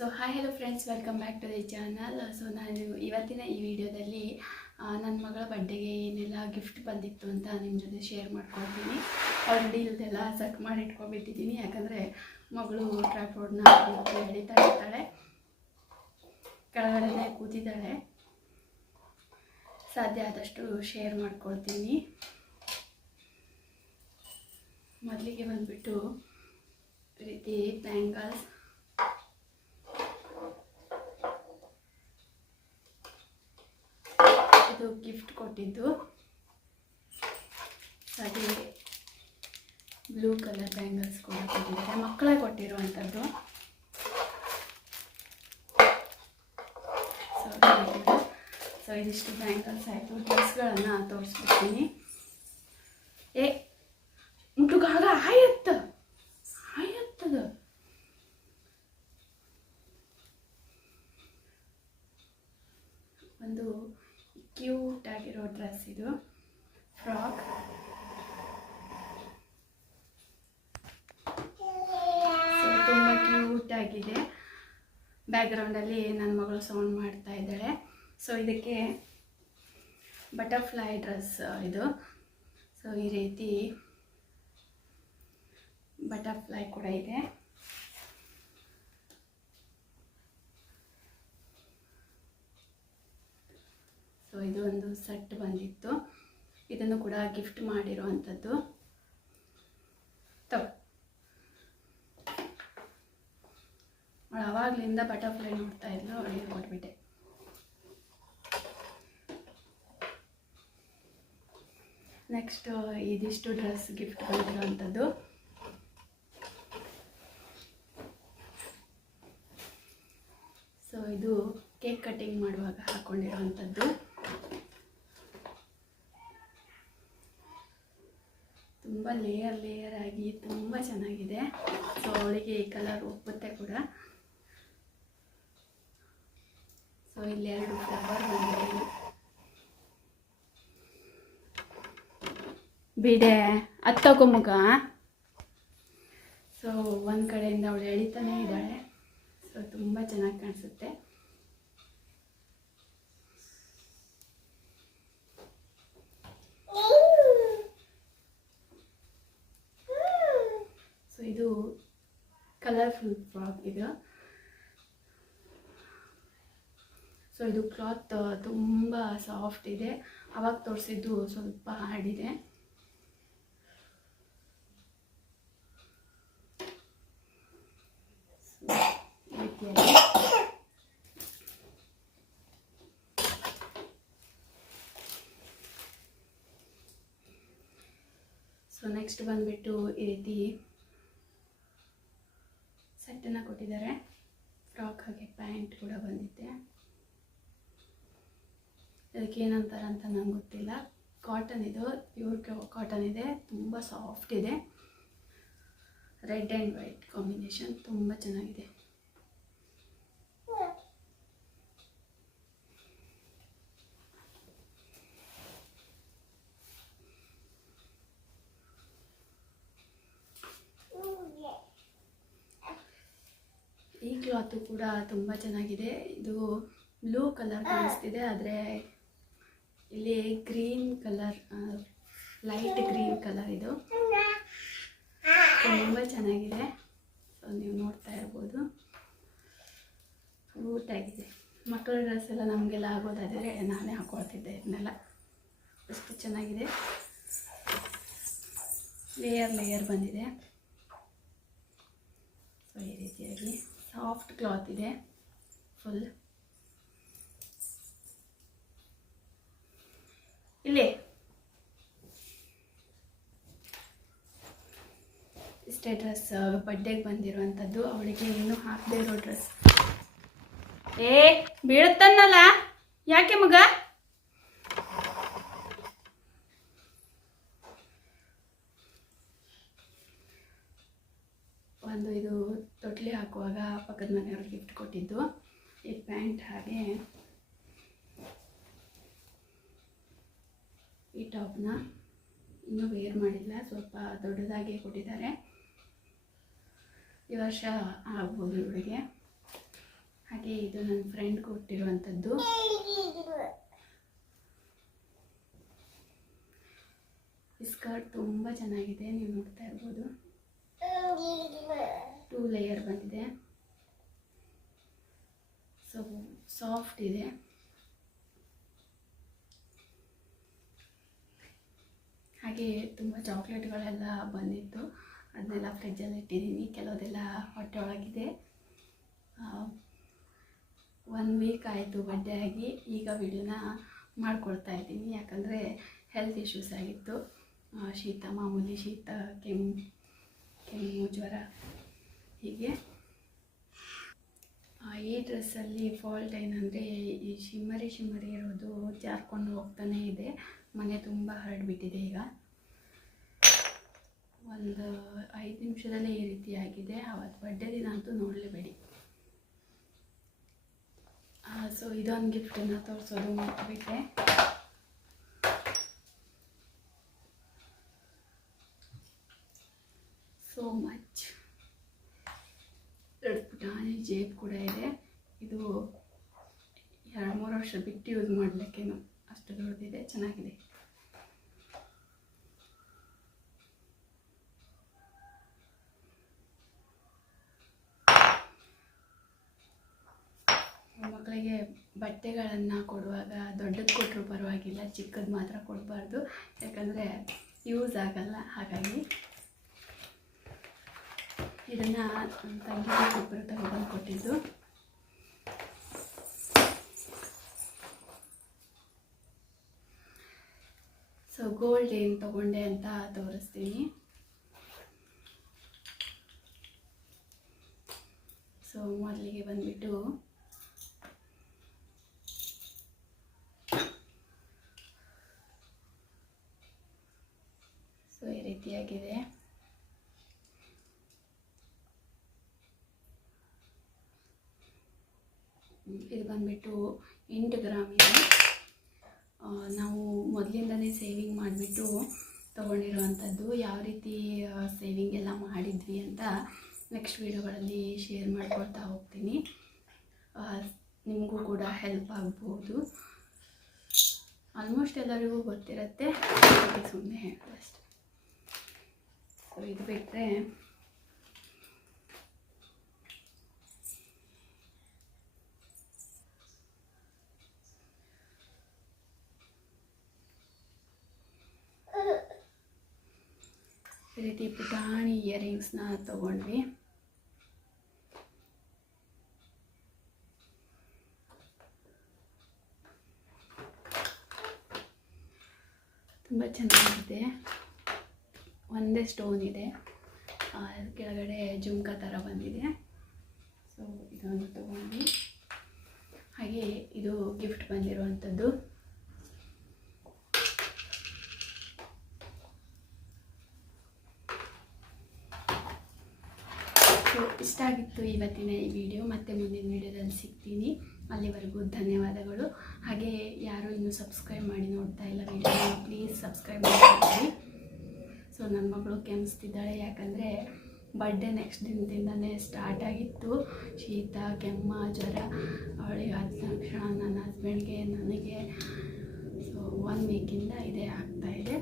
So hi hello friends welcome back to the channel so ನಾನು ಇವತ್ತಿನ ಈ ವಿಡಿಯೋದಲ್ಲಿ ನನ್ನ ಮಗಳ ಬರ್ಡೇಗೆ ಏನೆಲ್ಲ ಗಿಫ್ಟ್ ಬಂದಿತ್ತು ಅಂತ ನಿಮ್ಮ ಜೊತೆ ಶೇರ್ ಮಾಡ್ಕೊಳ್ತೀನಿ. ಆಲ್ರೆಡಿ ಇಲ್ದೆಲ್ಲ ಸೆಟ್ ಮಾಡಿ ಇಟ್ಕೊಂಡ್ಬಿಟ್ಟಿದ್ದೀನಿ. ಯಾಕಂದರೆ ಮಗಳು ಟ್ರಾಫೋರ್ಡ್ನ ಎಳಿತಾ ಇರ್ತಾಳೆ. ಕೆಳಗಡೆ ಕೂತಿದ್ದಾಳೆ. ಸಾಧ್ಯ ಆದಷ್ಟು ಶೇರ್ ಮಾಡ್ಕೊಳ್ತೀನಿ. ಮೊದಲಿಗೆ ಬಂದುಬಿಟ್ಟು ರೀತಿ ಬ್ಯಾಂಗಲ್ಸ್ ಇದು ಗಿಫ್ಟ್ ಕೊಟ್ಟಿದ್ದು. ಹಾಗೆ ಬ್ಲೂ ಕಲರ್ ಬ್ಯಾಂಗಲ್ಸ್ ಕೂಡ ಕೊಟ್ಟಿದ್ದಾರೆ. ಮಕ್ಕಳೇ ಕೊಟ್ಟಿರುವಂಥದ್ದು. ಸೊ ಇದಿಷ್ಟು ಬ್ಯಾಂಗಲ್ಸ್ ಆಯಿತು. ಡ್ರೆಸ್ಗಳನ್ನು ತೋರಿಸ್ಬಿಡ್ತೀನಿ. ಏ ಮುಟ್ಟುಗಾಗ ಆಯತ್ತ ಆಯತ್ತದ ಒಂದು ಕ್ಯೂಟ್ ಆಗಿರೋ ಡ್ರೆಸ್ ಇದು. ಫ್ರಾಕ್. ತುಂಬ ಕ್ಯೂಟ್ ಆಗಿದೆ ಬ್ಯಾಕ್ಗ್ರೌಂಡಲ್ಲಿ ನನ್ನ ಮಗಳು ಸೌಂಡ್ ಮಾಡ್ತಾ ಇದ್ದಾಳೆ. ಸೊ ಇದಕ್ಕೆ ಬಟರ್ಫ್ಲೈ ಡ್ರೆಸ್ ಇದು. ಸೊ ಈ ರೀತಿ ಬಟರ್ಫ್ಲೈ ಕೂಡ ಇದೆ. ಸೊ ಇದು ಒಂದು ಸೆಟ್ ಬಂದಿತ್ತು. ಇದನ್ನು ಕೂಡ ಗಿಫ್ಟ್ ಮಾಡಿರುವಂಥದ್ದು. ತಗೋ ಅವಳು ಆವಾಗಲಿಂದ ಬಟರ್ಫ್ಲೈ ನೋಡ್ತಾ ಇದ್ಲು ಅವಳಿಗೆ ಕೊಟ್ಬಿಟ್ಟೆ. ನೆಕ್ಸ್ಟ್ ಇದಿಷ್ಟು ಡ್ರೆಸ್ ಗಿಫ್ಟ್ ಬಂದಿರುವಂಥದ್ದು. ಸೊ ಇದು ಕೇಕ್ ಕಟ್ಟಿಂಗ್ ಮಾಡುವಾಗ ಹಾಕೊಂಡಿರುವಂಥದ್ದು. ಲೇಯರ್ ಲೇಯರ್ ಆಗಿ ತುಂಬ ಚೆನ್ನಾಗಿದೆ. ಸೊ ಅವಳಿಗೆ ಈ ಕಲರ್ ಒಪ್ಪುತ್ತೆ ಕೂಡ. ಸೊ ಇಲ್ಲಿ ಎರಡು ಫ್ಲವರ್ ಬಿಡೆ ಹತ್ತೋಗೋ ಮುಗ ಸೊ ಒಂದು ಕಡೆಯಿಂದ ಅವಳು ಎಳಿತಾನೇ ಇದ್ದಾಳೆ. ಸೊ ತುಂಬ ಚೆನ್ನಾಗಿ ಕಾಣಿಸುತ್ತೆ ಸೊ ಇದು ಕಲರ್ಫುಲ್ ಫ್ರಾಕ್ ಇದು ಸೊ ಇದು ಕ್ಲಾತ್ ತುಂಬ ಸಾಫ್ಟ್ ಇದೆ. ಅವಾಗ ತೋರಿಸಿದ್ದು ಸ್ವಲ್ಪ ಹಾಡಿದೆ ಸೊ ನೆಕ್ಸ್ಟ್ ಬಂದುಬಿಟ್ಟು ಈ ರೀತಿ ಸೆಟ್ಟನ್ನು ಕೊಟ್ಟಿದ್ದಾರೆ ಫ್ರಾಕ್ ಹಾಗೆ ಪ್ಯಾಂಟ್ ಕೂಡ ಬಂದಿದೆ ಅದಕ್ಕೆ ಏನಂತಾರೆ ಅಂತ ನಂಗೆ ಗೊತ್ತಿಲ್ಲ. ಕಾಟನ್ ಇದು ಪ್ಯೂರ್ ಕಾಟನ್ ಇದೆ, ತುಂಬ ಸಾಫ್ಟ್ ಇದೆ. ರೆಡ್ ಆ್ಯಂಡ್ ವೈಟ್ ಕಾಂಬಿನೇಷನ್ ತುಂಬ ಚೆನ್ನಾಗಿದೆ. ಈ ಕ್ಲಾತು ಕೂಡ ತುಂಬ ಚೆನ್ನಾಗಿದೆ. ಇದು ಬ್ಲೂ ಕಲರ್ ಕಾಣಿಸ್ತಿದೆ, ಆದರೆ ಇಲ್ಲಿ green colour light green colour ಇದು. ತುಂಬ ಚೆನ್ನಾಗಿದೆ. ಸೊ ನೀವು ನೋಡ್ತಾ ಇರ್ಬೋದು. ಕ್ಯೂಟಾಗಿದೆ ಮಕ್ಕಳ ಡ್ರೆಸ್ ಎಲ್ಲ ನಮಗೆಲ್ಲ ಆಗೋದಾದರೆ ನಾನೇ ಹಾಕೊಳ್ತಿದ್ದೆ ಇದನ್ನೆಲ್ಲ. ಅಷ್ಟು ಚೆನ್ನಾಗಿದೆ. ಲೇಯರ್ ಲೇಯರ್ ಬಂದಿದೆ. ಸೊ ಈ ರೀತಿಯಾಗಿ ಸಾಫ್ಟ್ ಕ್ಲಾತ್ ಇದೆ. ಫುಲ್ ಇಲ್ಲಿ. ಇಷ್ಟೇ ಡ್ರೆಸ್ ಬರ್ಡೇಗೆ ಬಂದಿರುವಂಥದ್ದು, ಅವಳಿಗೆ ಇನ್ನೂ ಹಾಕದೇ ಇರೋ ಡ್ರೆಸ್ ಏ ಬೀಳುತ್ತನ್ನಲ್ಲ ಯಾಕೆ ಮಗ? ಒಂದು ಇದು ತೊಟ್ಲಿ ಹಾಕುವಾಗ ಪಕ್ಕದ ಮನೆಯವ್ರಿಗೆ ಗಿಫ್ಟ್ ಕೊಟ್ಟಿದ್ದು. ಈ ಪ್ಯಾಂಟ್ ಹಾಗೆ ಈ ಟಾಪ್ನ ಇನ್ನೂ ವೇರ್ ಮಾಡಿಲ್ಲ, ಸ್ವಲ್ಪ ದೊಡ್ಡದಾಗಿ ಕೊಟ್ಟಿದ್ದಾರೆ. ಈ ವರ್ಷ ಆಗ್ಬೋದು ಇವಳಿಗೆ. ಹಾಗೆ ಇದು ನನ್ನ ಫ್ರೆಂಡ್ ಕೊಟ್ಟಿರುವಂಥದ್ದು. ಈ ಸ್ಕರ್ಟ್ ತುಂಬ ಚೆನ್ನಾಗಿದೆ, ನೀವು ನೋಡ್ತಾ ಇರ್ಬೋದು. ಟೂ ಲೇಯರ್ ಬಂದಿದೆ. ಸೊ ಸಾಫ್ಟ್ ಇದೆ. ಹಾಗೆ ತುಂಬ ಚಾಕ್ಲೇಟ್ಗಳೆಲ್ಲ ಬಂದಿತ್ತು. ಅದನ್ನೆಲ್ಲ ಫ್ರಿಜ್ಜಲ್ಲಿ ಇಟ್ಟಿದ್ದೀನಿ ಕೆಲವುದೆಲ್ಲ ಹೊಟ್ಟೆ ಒಳಗಿದೆ. ಒನ್ ವೀಕ್ ಆಯಿತು ಬಡ್ಡೆ ಆಗಿ. ಈಗ ವಿಡಿಯೋನ ಮಾಡ್ಕೊಳ್ತಾ ಇದ್ದೀನಿ. ಯಾಕಂದರೆ ಹೆಲ್ತ್ ಇಶ್ಯೂಸ್ ಆಗಿತ್ತು. ಶೀತ, ಮಾಮೂಲಿ ಶೀತ, ಕೆಮ್ಮು ಕೆಮ್ಮು, ಜ್ವರ, ಹೀಗೆ. ಈ ಡ್ರೆಸ್ಸಲ್ಲಿ ಫಾಲ್ಟ್ ಏನಂದರೆ ಈ ಶಿಮ್ಮರಿ ಶಿಮ್ಮರಿ ಇರೋದು ಜಾರ್ಕೊಂಡು ಹೋಗ್ತಾನೇ ಇದೆ. ಮನೆ ತುಂಬ ಹರಡಿಬಿಟ್ಟಿದೆ ಈಗ. ಒಂದು ಐದು ನಿಮಿಷದಲ್ಲೇ ಈ ರೀತಿ ಆಗಿದೆ. ಅವತ್ತು ಬಡ್ಡೆ ದಿನ ಅಂತೂ ನೋಡಲೇಬೇಡಿ. ಸೊ ಇದೊಂದು ಗಿಫ್ಟನ್ನು ತೋರಿಸೋದು ಮಾಡಿಬಿಟ್ಟೆ ಸೋ ಮಚ್ ಎರಡು ಪುಟಾಣಿ ಜೇಬ್ ಕೂಡ ಇದೆ. ಇದು ಎರಡು ಮೂರು ವರ್ಷ ಬಿಟ್ಟು ಯೂಸ್ ಮಾಡಲಿಕ್ಕೇನು. ಅಷ್ಟು ದೊಡ್ಡದಿದೆ ಚೆನ್ನಾಗಿದೆ. ಮಕ್ಕಳಿಗೆ ಬಟ್ಟೆಗಳನ್ನು ಕೊಡುವಾಗ ದೊಡ್ಡದು ಕೊಟ್ಟರು ಪರವಾಗಿಲ್ಲ, ಚಿಕ್ಕದು ಮಾತ್ರ ಕೊಡಬಾರ್ದು. ಯಾಕಂದರೆ ಯೂಸ್ ಆಗಲ್ಲ. ಹಾಗಾಗಿ ಇದನ್ನು ತಂಗಿ ಒಬ್ಬರು ತಗೊಬಂದು ಕೊಟ್ಟಿದ್ದು ಸೊ ಗೋಲ್ಡ್ ಏನು ತಗೊಂಡೆ ಅಂತ ತೋರಿಸ್ತೀನಿ. ಸೊ ಮೊದಲಿಗೆ ಬಂದ್ಬಿಟ್ಟು ಸೊ ಈ ರೀತಿಯಾಗಿದೆ. ಇದು ಬಂದ್ಬಿಟ್ಟು ಎಂಟು ಗ್ರಾಮ್ ಇದೆ. ನಾವು ಮೊದಲಿಂದನೇ ಸೇವಿಂಗ್ ಮಾಡಿಬಿಟ್ಟು ತೊಗೊಂಡಿರುವಂಥದ್ದು ಯಾವ ರೀತಿ ಸೇವಿಂಗ್ ಎಲ್ಲ ಮಾಡಿದ್ವಿ ಅಂತ ನೆಕ್ಸ್ಟ್ ವೀಡಿಯೋಗಳಲ್ಲಿ ಶೇರ್ ಮಾಡ್ಕೊಳ್ತಾ ಹೋಗ್ತೀನಿ. ನಿಮಗೂ ಕೂಡ ಹೆಲ್ಪ್ ಆಗ್ಬೋದು. ಆಲ್ಮೋಸ್ಟ್ ಎಲ್ಲರಿಗೂ ಗೊತ್ತಿರುತ್ತೆ ಸುಮ್ಮನೆ ಹೇಳ್ದೆ ಅಷ್ಟೆ. ಸೊ ಇದು ಬಿಟ್ಟರೆ ಈ ರೀತಿ ಪುಟಾಣಿ ಇಯರಿಂಗ್ಸ್ನ ತಗೊಂಡ್ವಿ. ತುಂಬ ಚೆನ್ನಾಗಿದೆ. ಒಂದೇ ಸ್ಟೋನ್ ಇದೆ. ಕೆಳಗಡೆ ಜುಮ್ಕಾ ಥರ ಬಂದಿದೆ. ಸೊ ಇದೊಂದು ತಗೊಂಡ್ವಿ. ಹಾಗೆ ಇದು ಗಿಫ್ಟ್ ಬಂದಿರುವಂಥದ್ದು ಇಷ್ಟ ಆಗಿತ್ತು ಇವತ್ತಿನ ಈ ವಿಡಿಯೋ ಮತ್ತೆ ಮುಂದಿನ ವಿಡಿಯೋದಲ್ಲಿ ಸಿಗ್ತೀನಿ. ಅಲ್ಲಿವರೆಗೂ ಧನ್ಯವಾದಗಳು. ಹಾಗೆ ಯಾರು ಇನ್ನೂ ಸಬ್ಸ್ಕ್ರೈಬ್ ಮಾಡಿ ನೋಡ್ತಾ ಇಲ್ಲ ವಿಡಿಯೋ ಪ್ಲೀಸ್ ಸಬ್ಸ್ಕ್ರೈಬ್ ಮಾಡಿ ಸೊ ನನ್ನ ಮಗಳು ಕೆಮ್ಮಿಸ್ತಿದ್ದಾಳೆ ಯಾಕಂದರೆ ಬರ್ಡೇ ನೆಕ್ಸ್ಟ್ ದಿನದಿಂದನೇ ಸ್ಟಾರ್ಟ್ ಆಗಿತ್ತು. ಶೀತ, ಕೆಮ್ಮ, ಜ್ವರ ಅವಳಿಗೆ ಆದ ತಕ್ಷಣ ನನ್ನ ಹಸ್ಬೆಂಡ್ಗೆ ನನಗೆ. ಸೊ ಒನ್ ವೀಕಿಂದ ಇದೇ ಆಗ್ತಾಯಿದೆ